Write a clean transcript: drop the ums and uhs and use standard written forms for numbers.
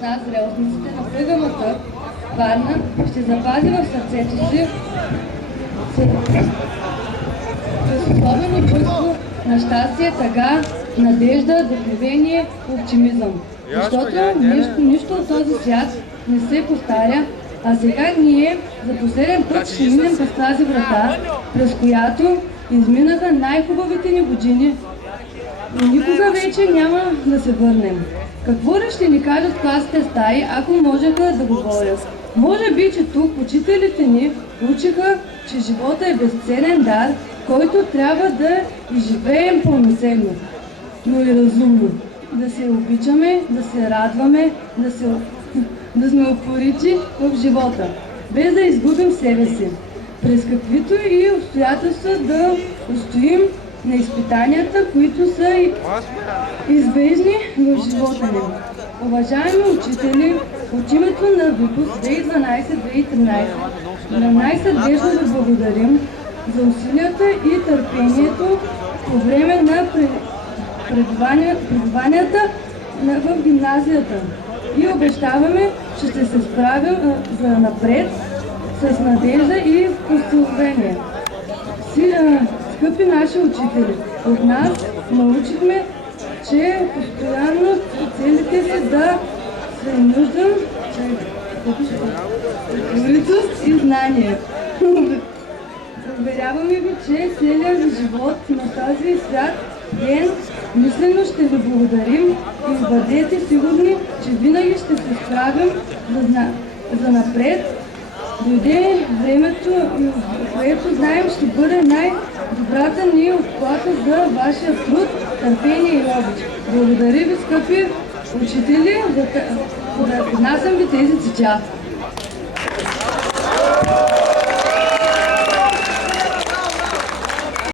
от нас, зрелостниците на ПГМТ Варна, ще запази в сърцето си с особено чувство на щастие, тъга, надежда, вдъхновение, оптимизъм. Защото нищо от този свят не се повтаря, а сега ние за последен път ще минем през тази врата, през която изминаха най-хубавите ни години и никога вече няма да се върнем. Какво ли ще ни кажат в класните стаи, ако можеха да говорят? Може би, че тук учителите ни учиха, че живота е безценен дар, който трябва да изживеем пълноценно, но и разумно. Да се обичаме, да се радваме, да сме упорити в живота, без да изгубим себе си. През каквито и обстоятелства да устоим на изпитанията, които са избежни в живота ни. Уважаеми учители, от името на Випуск 2012-2013 на най-сърдечно ви благодарим за усилията и търпението по време на предаванията в гимназията и обещаваме, че ще се справим за напред с надежда и постановление. Скъпи наши учители, от нас научихме, че постоянно целите си да се нуждам откритост и знание. Уверяваме ви, че целият ви живот на този свят ден мислено ще ви благодарим и бъдете сигурни, че винаги ще се справим за напред. Дойде времето, което знаем ще бъде най-добрата ни отплата за вашия труд, търпение и обич. Благодаря ви, скъпи учители, за да поднасям ви тези цитати.